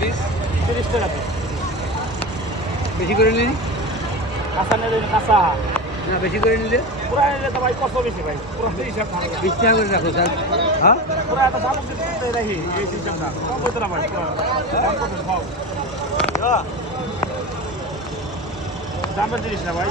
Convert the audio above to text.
টাকা পিস। বেশি করে নিলি? কাঁচা নিলে কাঁচা। না বেশি করে নিলে? পুরা নিলে তো ভাই কত বেশি ভাই। পুরা হিসাব। বিশ টাকা করে রাখো স্যার। হ্যাঁ? পুরা একটা রাখি এই সিস্টেমটা কম হইতো না ভাই পুরা। দাম জিনিস না ভাই।